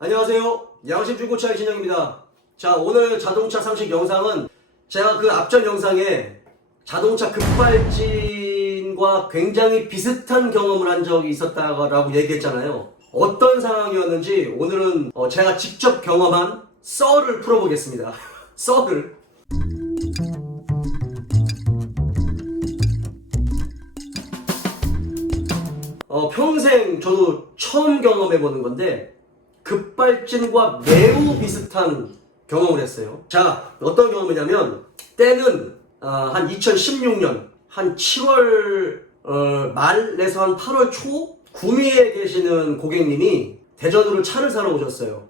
안녕하세요. 양심중고차의 진영입니다. 자, 오늘 자동차 상식 영상은 제가 그 앞전 영상에 자동차 급발진과 굉장히 비슷한 경험을 한 적이 있었다고 얘기했잖아요. 어떤 상황이었는지 오늘은 제가 직접 경험한 썰을 풀어보겠습니다. 썰을. 평생 저도 처음 경험해보는 건데 급발진과 매우 비슷한 경험을 했어요. 자, 어떤 경험이냐면 때는 한 2016년 한 7월 말에서 한 8월 초 구미에 계시는 고객님이 대전으로 차를 사러 오셨어요.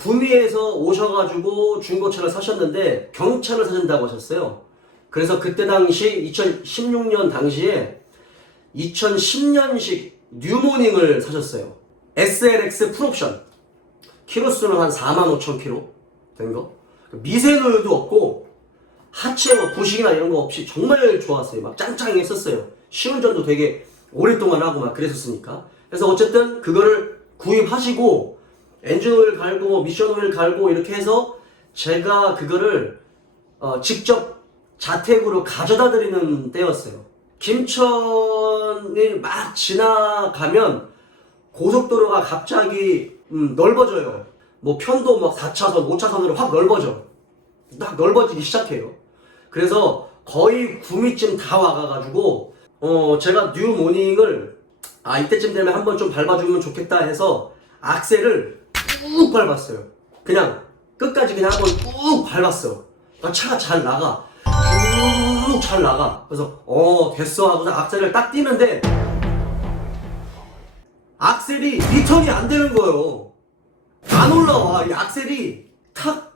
구미에서 오셔가지고 중고차를 사셨는데 경차를 사신다고 하셨어요. 그래서 그때 당시 2016년 당시에 2010년식 뉴모닝을 사셨어요. SLX 풀옵션. 키로수는 한 45,000km 된 거. 미세노유도 없고 하체 뭐 부식이나 이런 거 없이 정말 좋았어요. 막 짱짱했었어요. 시운전도 되게 오랫동안 하고 막 그랬었으니까. 그래서 어쨌든 그거를 구입하시고 엔진오일 갈고 뭐 미션오일 갈고 이렇게 해서 제가 그거를 직접 자택으로 가져다 드리는 때였어요. 김천을 막 지나가면 고속도로가 갑자기 넓어져요. 뭐 편도 막 4차선, 5차선으로 확 넓어져. 딱 넓어지기 시작해요. 그래서 거의 구미쯤 다 와가가지고 제가 뉴모닝을 이때쯤 되면 한번 좀 밟아주면 좋겠다 해서 악셀을 꾹 밟았어요. 그냥 끝까지 그냥 한번 꾹 밟았어. 차가 잘 나가. 쭉 잘 나가. 그래서 됐어 하고서 악셀을 딱 띄는데 악셀이 리턴이 안 되는 거예요. 안 올라와. 이 악셀이 탁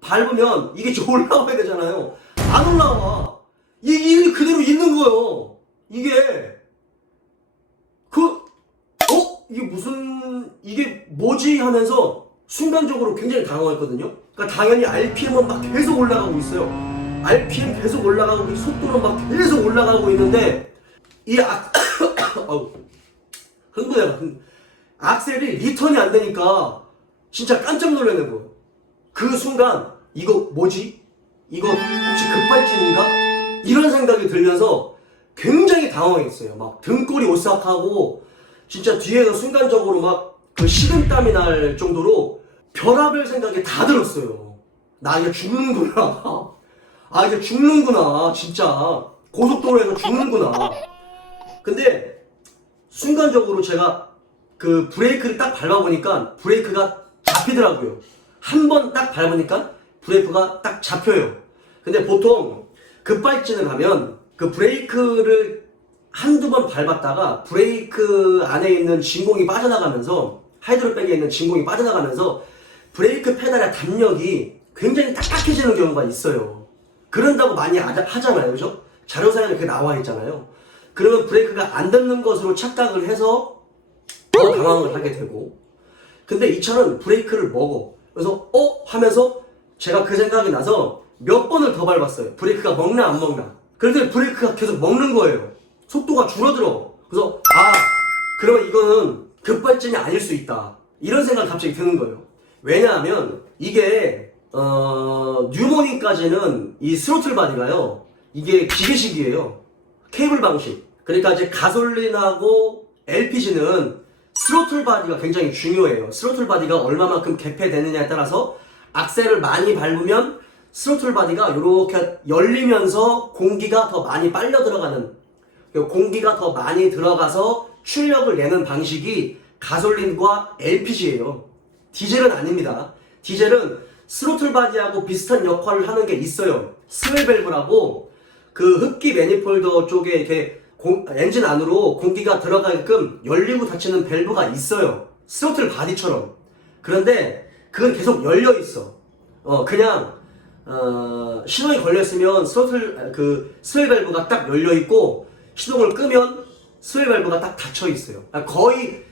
밟으면 이게 좀 올라와야 되잖아요. 안 올라와. 이게 그대로 있는 거예요. 이게 이게 뭐지 하면서 순간적으로 굉장히 당황했거든요. 그러니까 당연히 RPM은 막 계속 올라가고 있어요. RPM 계속 올라가고 속도는 막 계속 올라가고 있는데 이 흥분해봐. 악셀이 리턴이 안 되니까 진짜 깜짝 놀라는 거예요. 그 순간 이거 뭐지? 이거 혹시 급발진인가? 이런 생각이 들면서 굉장히 당황했어요. 막 등골이 오싹하고 진짜 뒤에서 순간적으로 막 그 식은땀이 날 정도로 별의별 생각이 다 들었어요. 나 이제 죽는구나. 이제 죽는구나. 진짜 고속도로에서 죽는구나. 근데 순간적으로 제가 그 브레이크를 딱 밟아보니까 브레이크가 잡히더라고요. 한 번 딱 밟으니까 브레이크가 딱 잡혀요. 근데 보통 급발진을 하면 그 브레이크를 한두 번 밟았다가 브레이크 안에 있는 진공이 빠져나가면서 하이드로백에 있는 진공이 빠져나가면서 브레이크 페달의 담력이 굉장히 딱딱해지는 경우가 있어요. 그런다고 많이 하잖아요. 그죠? 자료사에 그렇게 나와 있잖아요. 그러면 브레이크가 안 닿는 것으로 착각을 해서 더 당황을 하게 되고, 근데 이 차는 브레이크를 먹어. 그래서 하면서 제가 그 생각이 나서 몇 번을 더 밟았어요. 브레이크가 먹나 안 먹나. 그런데 브레이크가 계속 먹는 거예요. 속도가 줄어들어. 그래서 그러면 이거는 급발진이 아닐 수 있다. 이런 생각이 갑자기 드는 거예요. 왜냐하면 이게 뉴모닝까지는 이 스로틀 바디가요, 이게 기계식이에요. 케이블 방식. 그러니까 이제 가솔린하고 LPG는 스로틀 바디가 굉장히 중요해요. 스로틀 바디가 얼마만큼 개폐되느냐에 따라서 악셀을 많이 밟으면 스로틀 바디가 이렇게 열리면서 공기가 더 많이 빨려 들어가는, 공기가 더 많이 들어가서 출력을 내는 방식이 가솔린과 LPG예요. 디젤은 아닙니다. 디젤은 스로틀 바디하고 비슷한 역할을 하는 게 있어요. 스웰 밸브라고 그 흡기 매니폴더 쪽에 이렇게 엔진 안으로 공기가 들어가게끔 열리고 닫히는 밸브가 있어요. 스로틀 바디처럼. 그런데 그건 계속 열려 있어. 그냥 시동이 걸렸으면 스웰 밸브가 딱 열려 있고 시동을 끄면 스웰 밸브가 딱 닫혀 있어요.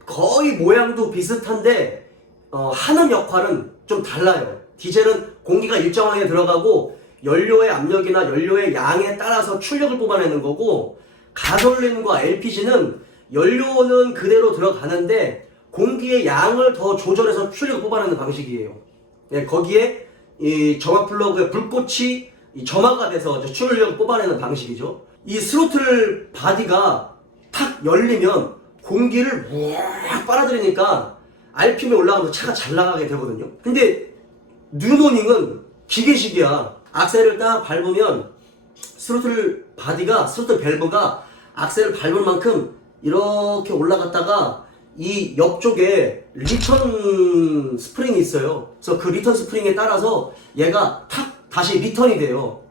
거의 모양도 비슷한데 하는 역할은 좀 달라요. 디젤은 공기가 일정하게 들어가고 연료의 압력이나 연료의 양에 따라서 출력을 뽑아내는 거고, 가솔린과 LPG는 연료는 그대로 들어가는데 공기의 양을 더 조절해서 출력을 뽑아내는 방식이에요. 예, 거기에 이 점화 플러그의 불꽃이 이 점화가 돼서 출력을 뽑아내는 방식이죠. 이 스로틀 바디가 탁 열리면 공기를 우악 빨아들이니까 RPM이 올라가면서 차가 잘 나가게 되거든요. 근데 뉴모닝은 기계식이야. 악셀을 딱 밟으면 스로틀 바디가, 스로틀 밸브가 악셀을 밟을 만큼 이렇게 올라갔다가 이 옆쪽에 리턴 스프링이 있어요. 그래서 그 리턴 스프링에 따라서 얘가 탁 다시 리턴이 돼요.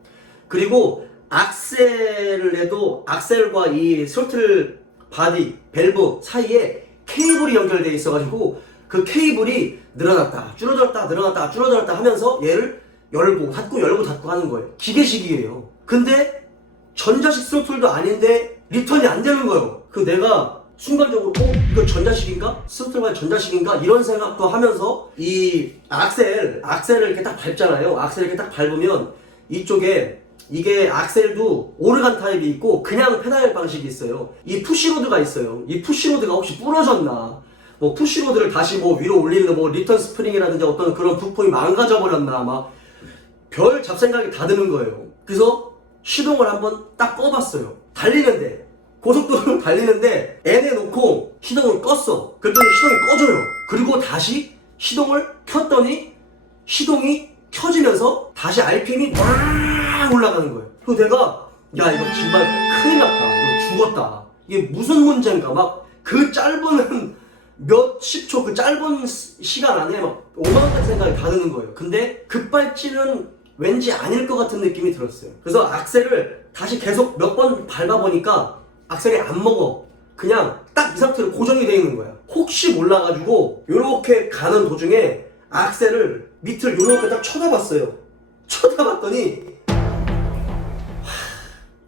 그리고 악셀을 해도 악셀과 이 스로틀 바디, 밸브 사이에 케이블이 연결되어 있어가지고 그 케이블이 늘어났다, 줄어들었다, 늘어났다, 줄어들었다 하면서 얘를 열고 닫고 열고 닫고 하는 거예요. 기계식이에요. 근데 전자식 스로틀도 아닌데 리턴이 안 되는 거예요. 그 내가 순간적으로 이거 전자식인가? 스로틀 바디 전자식인가? 이런 생각도 하면서 이 악셀을 이렇게 딱 밟잖아요. 악셀을 이렇게 딱 밟으면 이쪽에 이게 악셀도 오르간 타입이 있고 그냥 페달 방식이 있어요. 이 푸시로드가 있어요. 이 푸시로드가 혹시 부러졌나? 뭐 푸시로드를 다시 뭐 위로 올리는 뭐 리턴 스프링이라든지 어떤 그런 부품이 망가져 버렸나 막 별 잡생각이 다 드는 거예요. 그래서 시동을 한번 딱 꺼봤어요. 달리는데 고속도로를 달리는데 N에 놓고 시동을 껐어. 그랬더니 시동이 꺼져요. 그리고 다시 시동을 켰더니 시동이 켜지면서 다시 RPM이 막 올라가는 거예요. 그래서 내가 야 이거 정말 큰일 났다. 이거 죽었다. 이게 무슨 문제인가 막 그 짧은 몇 10초 그 짧은 시간 안에 막 오만한 생각이 다 드는 거예요. 근데 급발진은 왠지 아닐 것 같은 느낌이 들었어요. 그래서 악셀을 다시 계속 몇 번 밟아보니까 악셀이 안 먹어. 그냥 딱 이 상태로 고정이 되어 있는 거야. 혹시 몰라가지고 요렇게 가는 도중에 악셀을 밑을 요렇게 딱 쳐다봤어요. 쳐다봤더니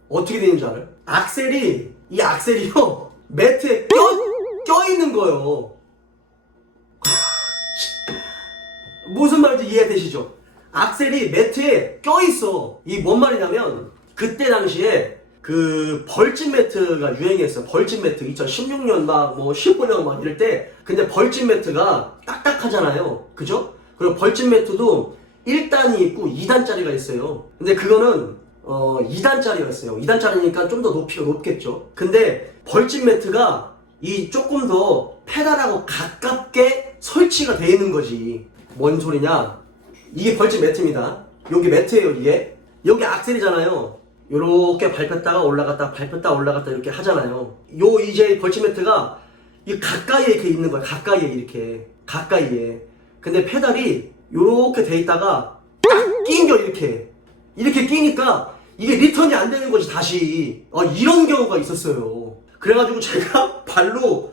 어떻게 되는지 알아요? 이 악셀이요 매트에 껴있는 거예요. 무슨 말인지 이해되시죠? 악셀이 매트에 껴있어. 이게 뭔 말이냐면 그때 당시에 그 벌집 매트가 유행했어. 벌집 매트 2016년 막 뭐 15년 막 이럴 때 근데 벌집 매트가 딱딱하잖아요. 그죠? 그리고 벌집 매트도 1단이 있고 2단짜리가 있어요. 근데 그거는 2단짜리였어요. 2단짜리니까 좀 더 높이가 높겠죠. 근데 벌집 매트가 이 조금 더 페달하고 가깝게 설치가 돼 있는 거지. 뭔 소리냐? 이게 벌집 매트입니다. 여기 매트예요, 이게. 여기 악셀이잖아요. 요렇게 밟혔다가 올라갔다, 밟혔다 올라갔다 이렇게 하잖아요. 요 이제 벌집 매트가 이 가까이에 이렇게 있는 거야. 가까이에 이렇게. 가까이에. 근데 페달이 요렇게 돼 있다가 딱 끼겨 이렇게. 이렇게 끼니까 이게 리턴이 안 되는 거지, 다시. 이런 경우가 있었어요. 그래가지고 제가 발로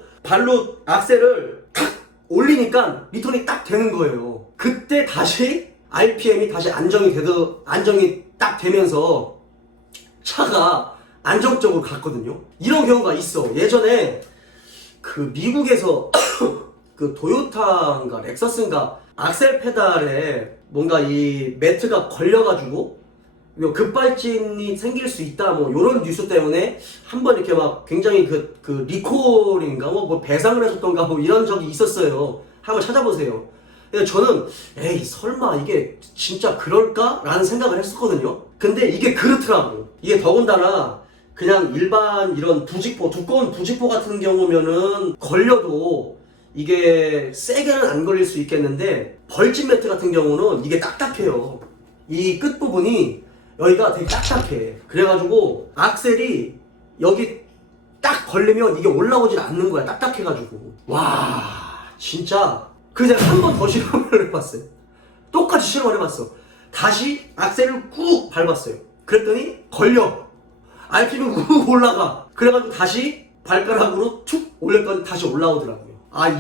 악셀을 탁 올리니까 리턴이 딱 되는 거예요. 그때 다시 RPM이 다시 안정이 딱 되면서 차가 안정적으로 갔거든요. 이런 경우가 있어. 예전에 그 미국에서 그 도요타인가 렉서스인가 악셀 페달에 뭔가 이 매트가 걸려가지고 급발진이 생길 수 있다 뭐 요런 뉴스 때문에 한번 이렇게 막 굉장히 그 리콜인가 뭐 배상을 해줬던가 뭐 이런 적이 있었어요. 한번 찾아보세요. 근데 저는 에이 설마 이게 진짜 그럴까? 라는 생각을 했었거든요. 근데 이게 그렇더라고. 이게 더군다나 그냥 일반 이런 부직포, 두꺼운 부직포 같은 경우면은 걸려도 이게 세게는 안 걸릴 수 있겠는데 벌집 매트 같은 경우는 이게 딱딱해요. 이 끝부분이 여기가 되게 딱딱해. 그래가지고 악셀이 여기 딱 걸리면 이게 올라오질 않는 거야. 딱딱해가지고. 와 진짜 그래서 제가 한 번 더 실험을 해봤어요. 똑같이 실험을 해봤어. 다시 악셀을 꾹 밟았어요. 그랬더니 걸려. RPM이 꾹 올라가. 그래가지고 다시 발가락으로 툭 올렸더니 다시 올라오더라고요.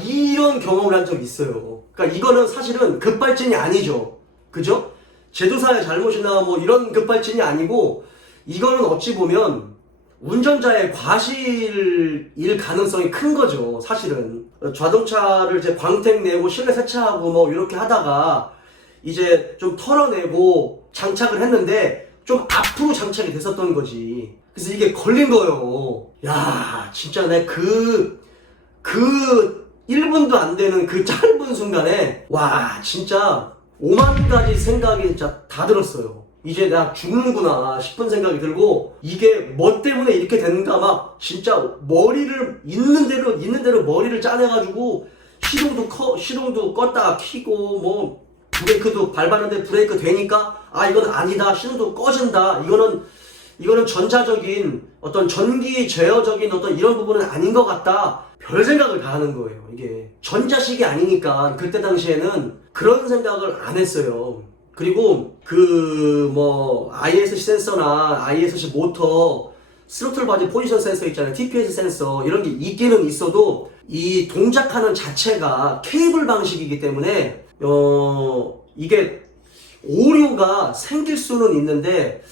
이런 경험을 한 적이 있어요. 그러니까 이거는 사실은 급발진이 아니죠. 그죠? 제조사의 잘못이나 뭐 이런 급발진이 아니고 이거는 어찌 보면 운전자의 과실일 가능성이 큰 거죠. 사실은 자동차를 이제 광택 내고 실내 세차하고 뭐 이렇게 하다가 이제 좀 털어내고 장착을 했는데 좀 앞으로 장착이 됐었던 거지. 그래서 이게 걸린 거예요. 야 진짜 내 그 1분도 안 되는 그 짧은 순간에 와 진짜 5만 가지 생각이 진짜 다 들었어요. 이제 내가 죽는구나 싶은 생각이 들고, 이게 뭐 때문에 이렇게 됐는가 막 진짜 머리를 있는 대로 머리를 짜내가지고 시동도 껐다가 켜고 뭐 브레이크도 밟았는데 브레이크 되니까 아 이건 아니다, 시동도 꺼진다, 이거는 전자적인 어떤 전기 제어적인 어떤 이런 부분은 아닌 것 같다. 별 생각을 다 하는 거예요. 이게 전자식이 아니니까 그때 당시에는 그런 생각을 안 했어요. 그리고 그 뭐 ISC 센서나 ISC 모터, 스로틀 바디 포지션 센서 있잖아요. TPS 센서 이런 게 있기는 있어도 이 동작하는 자체가 케이블 방식이기 때문에 이게 오류가 생길 수는 있는데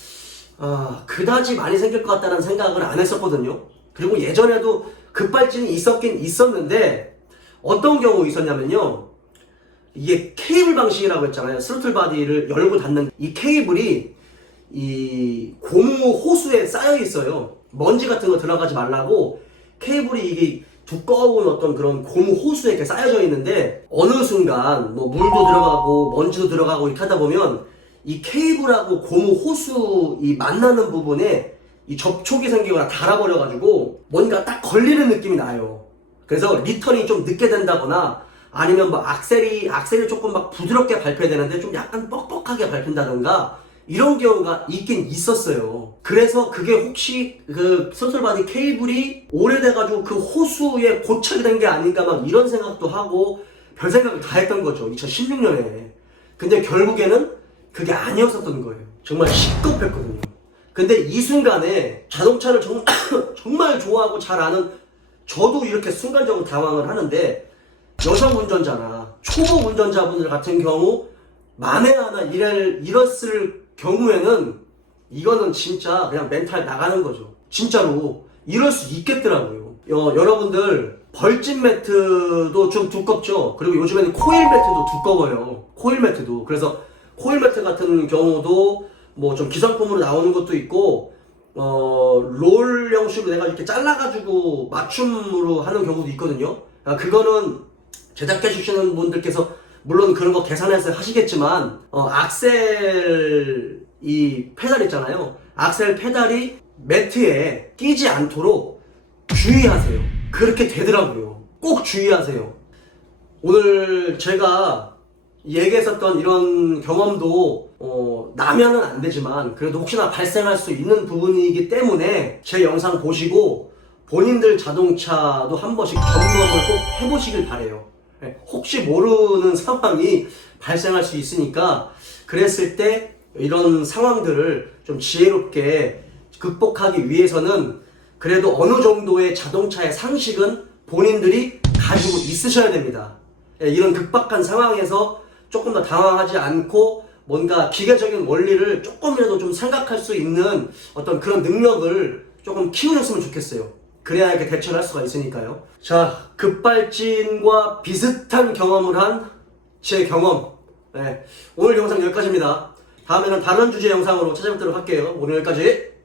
그다지 많이 생길 것 같다는 생각을 안 했었거든요. 그리고 예전에도 급발진이 있었긴 있었는데 어떤 경우 있었냐면요. 이게 케이블 방식이라고 했잖아요. 스로틀 바디를 열고 닫는 이 케이블이 이 고무 호수에 쌓여 있어요. 먼지 같은 거 들어가지 말라고 케이블이 이게 두꺼운 어떤 그런 고무 호수에 이렇게 쌓여져 있는데, 어느 순간 뭐 물도 들어가고 먼지도 들어가고 이렇게 하다 보면 이 케이블하고 고무 호수 이 만나는 부분에 이 접촉이 생기거나 닳아버려가지고 뭔가 딱 걸리는 느낌이 나요. 그래서 리턴이 좀 늦게 된다거나 아니면 뭐 악셀이 조금 막 부드럽게 밟혀야 되는데 좀 약간 뻑뻑하게 밟힌다던가 이런 경우가 있긴 있었어요. 그래서 그게 혹시 그 스로틀 바디 케이블이 오래돼가지고 그 호수에 고착이 된 게 아닌가 막 이런 생각도 하고 별 생각을 다 했던 거죠. 2016년에. 근데 결국에는 그게 아니었었던 거예요. 정말 시겁했거든요. 근데 이 순간에 자동차를 정말 좋아하고 잘 아는 저도 이렇게 순간적으로 당황을 하는데, 여성 운전자나 초보 운전자분들 같은 경우 만에 하나 이랬을 경우에는 이거는 진짜 그냥 멘탈 나가는 거죠. 진짜로 이럴 수 있겠더라고요. 여러분들 벌집 매트도 좀 두껍죠. 그리고 요즘에는 코일 매트도 두꺼워요. 코일 매트도. 그래서 코일 매트 같은 경우도 뭐 좀 기성품으로 나오는 것도 있고, 롤 형식으로 내가 이렇게 잘라가지고 맞춤으로 하는 경우도 있거든요. 그거는 제작해 주시는 분들께서 물론 그런 거 계산해서 하시겠지만, 악셀 이 페달 있잖아요. 악셀 페달이 매트에 끼지 않도록 주의하세요. 그렇게 되더라고요. 꼭 주의하세요. 오늘 제가 얘기했었던 이런 경험도 나면은 안 되지만 그래도 혹시나 발생할 수 있는 부분이기 때문에 제 영상 보시고 본인들 자동차도 한 번씩 점검을 꼭 해보시길 바래요. 혹시 모르는 상황이 발생할 수 있으니까, 그랬을 때 이런 상황들을 좀 지혜롭게 극복하기 위해서는 그래도 어느 정도의 자동차의 상식은 본인들이 가지고 있으셔야 됩니다. 이런 급박한 상황에서 조금 더 당황하지 않고 뭔가 기계적인 원리를 조금이라도 좀 생각할 수 있는 어떤 그런 능력을 조금 키우셨으면 좋겠어요. 그래야 이렇게 대처를 할 수가 있으니까요. 자, 급발진과 비슷한 경험을 한 제 경험. 오늘 영상 여기까지입니다. 다음에는 다른 주제 영상으로 찾아뵙도록 할게요. 오늘 여기까지.